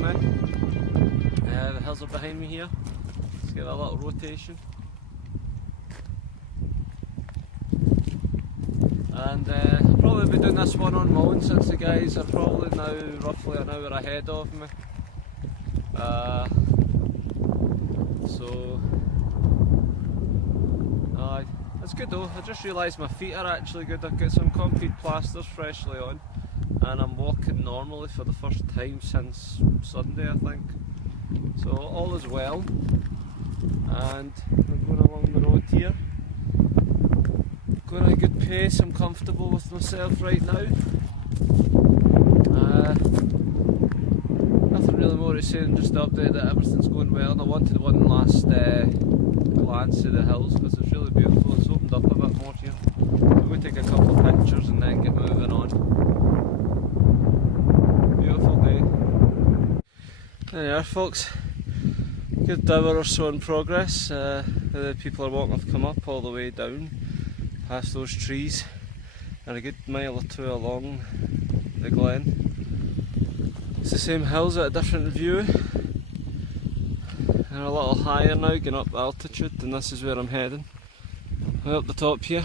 now. The hills are behind me here. Let's give it a little rotation. And I'll probably be doing this one on my own since the guys are probably now roughly an hour ahead of me. So it's good though. I just realised my feet are actually good. I've got some concrete plasters freshly on and I'm walking normally for the first time since Sunday, I think. So all is well, and I'm going along the road here. Going at a good pace, I'm comfortable with myself right now. Nothing really more to say than just to update that everything's going well. And I wanted one last glance at the hills because it's really beautiful. It's opened up a bit more here. I'm going to take a couple of pictures and then get moving on. Beautiful day. There you are, folks. Good hour or so in progress. The people are walking have come up all the way down past those trees and a good mile or two along the glen. It's the same hills at a different view. They're a little higher now, getting up altitude, and this is where I'm heading. Way up the top here.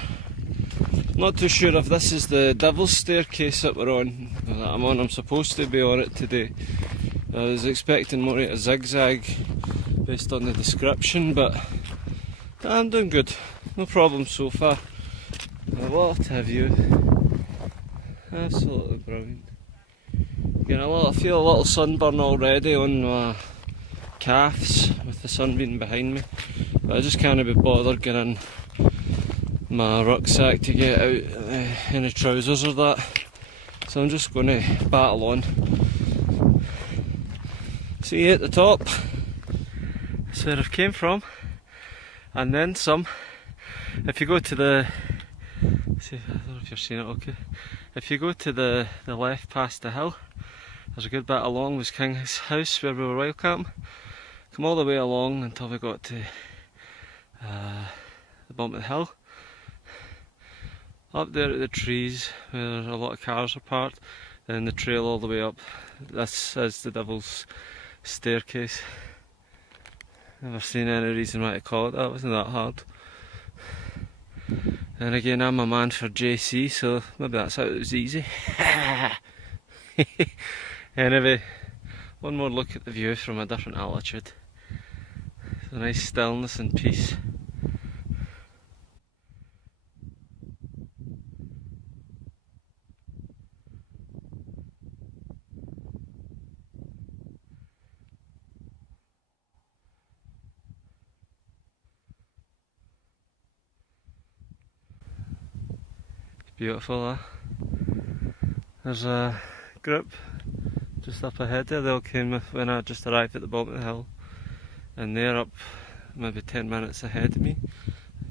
Not too sure if this is the Devil's Staircase that we're on. That I'm on. I'm supposed to be on it today. I was expecting more of a zigzag based on the description, but I'm doing good. No problem so far. What a view. Absolutely brilliant. I feel a little sunburn already on my calves with the sun being behind me, but I just can't be bothered getting my rucksack to get out any trousers or that, so I'm just going to battle on. See you at the top. That's where I came from, and then some. If you go to the, see, I don't know if you're seeing it okay. If you go to the left past the hill, there's a good bit along was King's house where we were wild camping. Come all the way along until we got to the bump of the hill. Up there at the trees where a lot of cars are parked, then the trail all the way up. This is the Devil's Staircase. Never seen any reason why to call it that, wasn't that hard. Then again, I'm a man for JC, so maybe that's how it was easy. Anyway, one more look at the view from a different altitude. It's a nice stillness and peace. Beautiful, There's a group just up ahead there. They all came when I just arrived at the bottom of the hill, and they're up maybe 10 minutes ahead of me.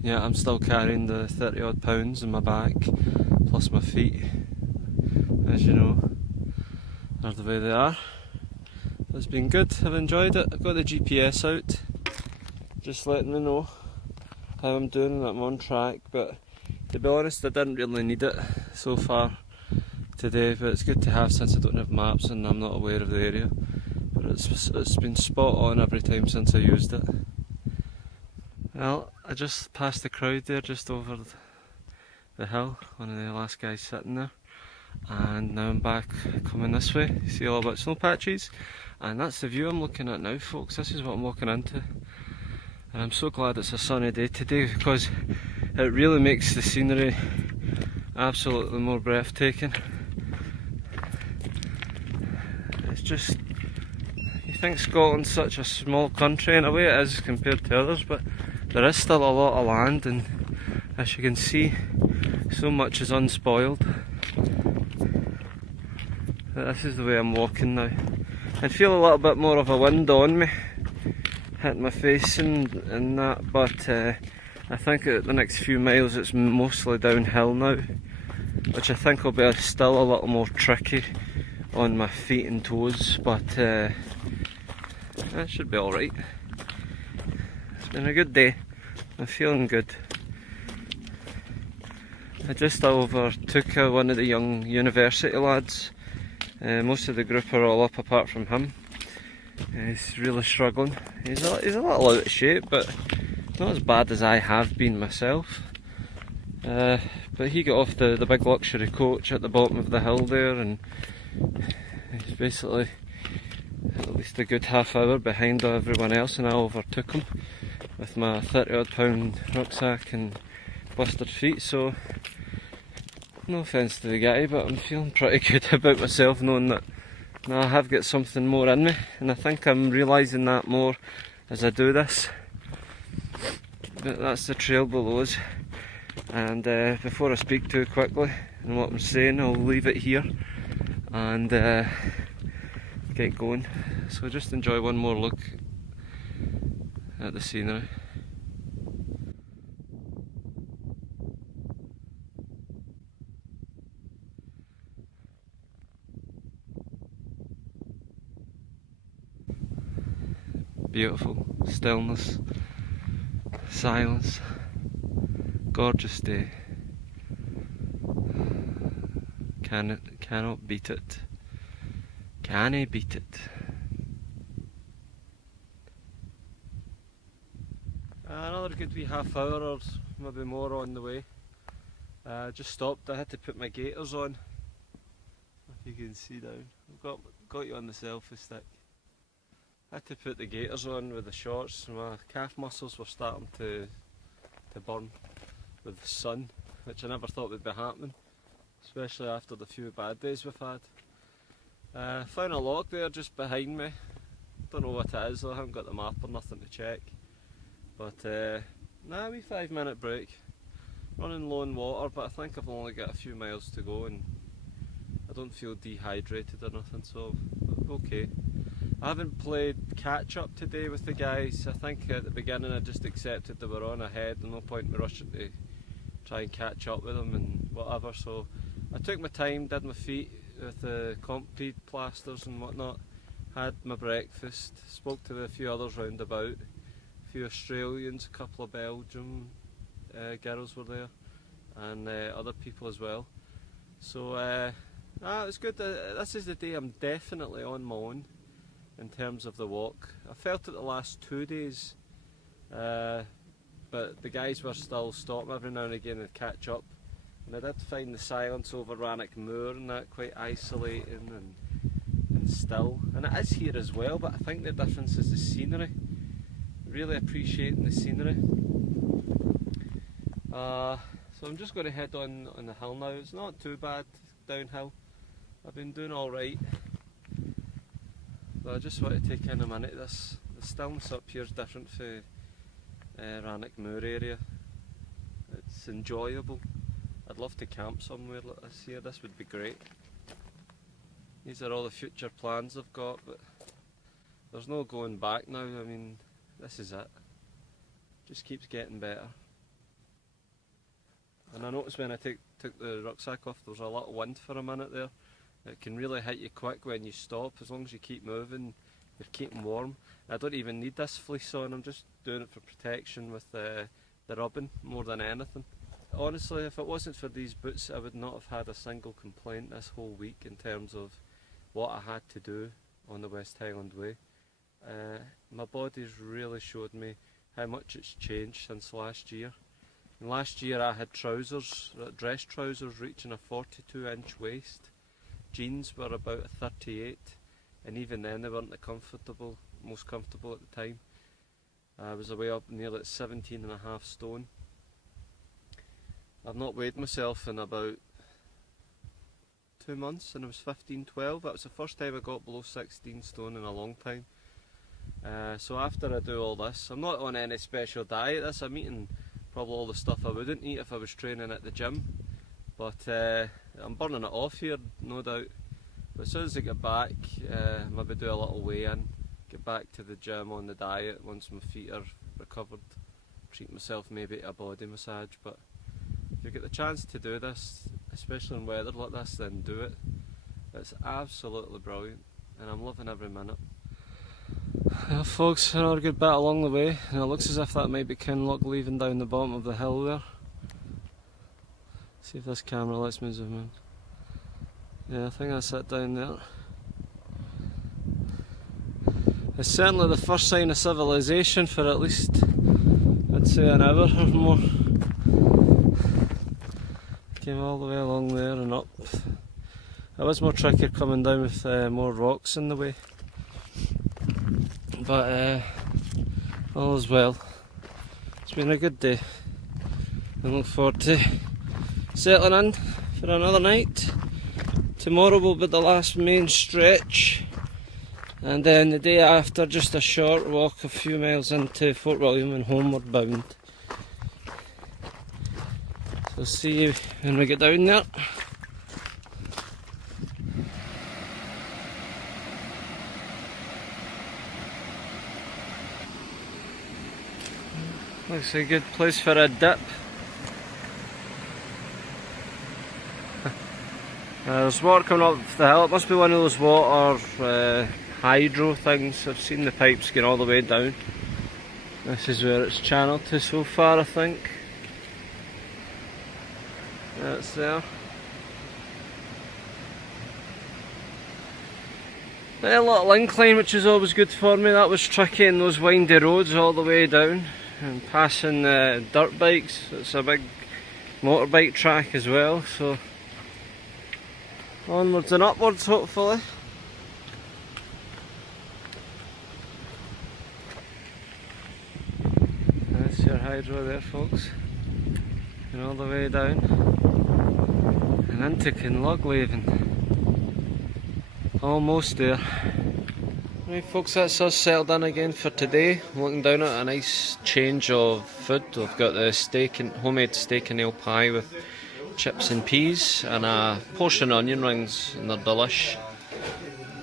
Yeah, I'm still carrying the 30 odd pounds in my back, plus my feet, as you know, are the way they are. It's been good, I've enjoyed it. I've got the GPS out, just letting me know how I'm doing, that I'm on track, but to be honest, I didn't really need it so far today, but it's good to have since I don't have maps and I'm not aware of the area. But it's been spot on every time since I used it. Well, I just passed the crowd there just over the hill, one of the last guys sitting there, and now I'm back coming this way. You see all about snow patches, and that's the view I'm looking at now, folks. This is what I'm walking into, and I'm so glad it's a sunny day today because it really makes the scenery absolutely more breathtaking. It's just, you think Scotland's such a small country, in a way it is compared to others, but there is still a lot of land, and as you can see, so much is unspoiled. But this is the way I'm walking now. I feel a little bit more of a wind on me, hitting my face and that, but I think at the next few miles it's mostly downhill now, which I think will be still a little more tricky on my feet and toes, but that should be alright. It's been a good day, I'm feeling good. I just overtook one of the young university lads. Most of the group are all up apart from him, He's really struggling. He's a little out of shape, but not as bad as I have been myself. But he got off the big luxury coach at the bottom of the hill there, and he's basically at least a good half hour behind everyone else, and I overtook him with my 30 odd pound rucksack and busted feet. So no offence to the guy, but I'm feeling pretty good about myself, knowing that I have got something more in me, and I think I'm realising that more as I do this. But that's the trail below us, and before I speak too quickly and what I'm saying, I'll leave it here and get going. So just enjoy one more look at the scenery. Beautiful stillness, silence, gorgeous day. Cannot beat it. Can I beat it? Another good wee half hour or maybe more on the way. Just stopped. I had to put my gaiters on. If you can see down, I've got you on the selfie stick. I had to put the gaiters on with the shorts. My calf muscles were starting to burn with the sun, which I never thought would be happening, especially after the few bad days we've had. Found a log there just behind me. Don't know what it is though, I haven't got the map or nothing to check. But nah, a wee 5-minute break. Running low on water, but I think I've only got a few miles to go and I don't feel dehydrated or nothing, so okay. I haven't played catch up today with the guys. I think at the beginning I just accepted they were on ahead, and no point in me rushing to try and catch up with them and whatever. So I took my time, did my feet with the concrete plasters and whatnot, had my breakfast, spoke to a few others round about, a few Australians, a couple of Belgium girls were there, and other people as well. So it was good. This is the day I'm definitely on my own in terms of the walk. I felt it the last 2 days, but the guys were still stopping every now and again to catch up, and I did find the silence over Rannoch Moor and that quite isolating and still, and it is here as well, but I think the difference is the scenery. Really appreciating the scenery. So I'm just going to head on the hill now. It's not too bad downhill. I've been doing alright. But I just want to take in a minute. The stillness up here is different for Rannoch Moor area. It's enjoyable. I'd love to camp somewhere like this here. This would be great. These are all the future plans I've got, but there's no going back now. I mean, this is it. Just keeps getting better. And I noticed when I took the rucksack off, there was a lot of wind for a minute there. It can really hit you quick when you stop. As long as you keep moving, you're keeping warm. I don't even need this fleece on, I'm just doing it for protection with the rubbing more than anything. Honestly, if it wasn't for these boots, I would not have had a single complaint this whole week in terms of what I had to do on the West Highland Way. My body's really showed me how much it's changed since last year. And last year I had trousers, dress trousers reaching a 42-inch waist. Jeans were about a 38, and even then they weren't the most comfortable at the time. I was away up nearly at 17.5 stone. I've not weighed myself in about 2 months, and I was 15-12. That was the first time I got below 16 stone in a long time. So after I do all this, I'm not on any special diet. I'm eating probably all the stuff I wouldn't eat if I was training at the gym. But I'm burning it off here, no doubt. But as soon as I get back, maybe do a little weigh-in, get back to the gym on the diet once my feet are recovered, treat myself maybe to a body massage. But if you get the chance to do this, especially in weather like this, then do it. It's absolutely brilliant, and I'm loving every minute. Well folks, another good bit along the way, and it looks as if that might be Kinlochleven down the bottom of the hill there. See if this camera lets me zoom in. Yeah, I think that's it down there. It's certainly the first sign of civilization for at least, I'd say, an hour or more. Came all the way along there and up. It was more tricky coming down with more rocks in the way. But all is well. It's been a good day. I look forward to settling in for another night. Tomorrow will be the last main stretch, and then the day after just a short walk a few miles into Fort William and homeward bound. So see you when we get down there. Looks a good place for a dip. There's water coming up the hill. It must be one of those water hydro things. I've seen the pipes going all the way down. This is where it's channeled to so far, I think. That's there. A little incline, which is always good for me. That was tricky in those windy roads all the way down. And passing dirt bikes. It's a big motorbike track as well, so onwards and upwards hopefully. That's your hydro there, folks. And all the way down and into Kinlochleven. Almost there. Right folks, that's us settled in again for today. I'm looking down at a nice change of food. We've got the homemade steak and ale pie with chips and peas and a portion of onion rings, and they're delish.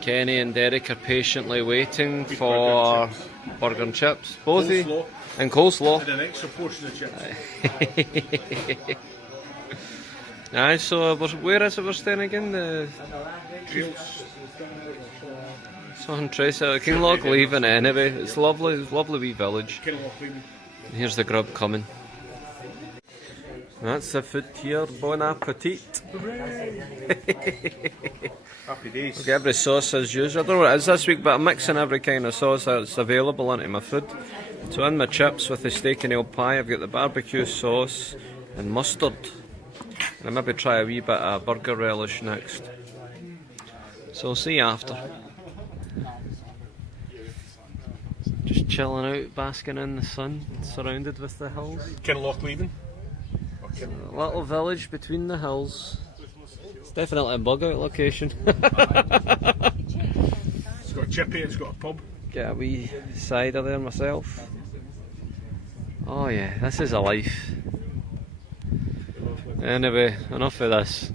Kenny and Derek are patiently waiting for burger and chips. Both coleslaw. And coleslaw. And an extra portion of chips. Aye, so where is it we're staying again? The on Trace out of Kinlochleven anyway. It's lovely, wee village. Here's the grub coming. That's the food here. Bon appetit. Happy days. We'll get every sauce as usual. I don't know what it is this week, but I'm mixing every kind of sauce that's available into my food. So in my chips with the steak and ale pie, I've got the barbecue sauce and mustard. And I'll maybe try a wee bit of burger relish next. So I'll see you after. Just chilling out, basking in the sun, surrounded with the hills. Kinlochleven. A little village between the hills. It's definitely a bug out location. It's got a chippy, it's got a pub. Get a wee cider there myself. Oh yeah, this is a life. Anyway, enough of this.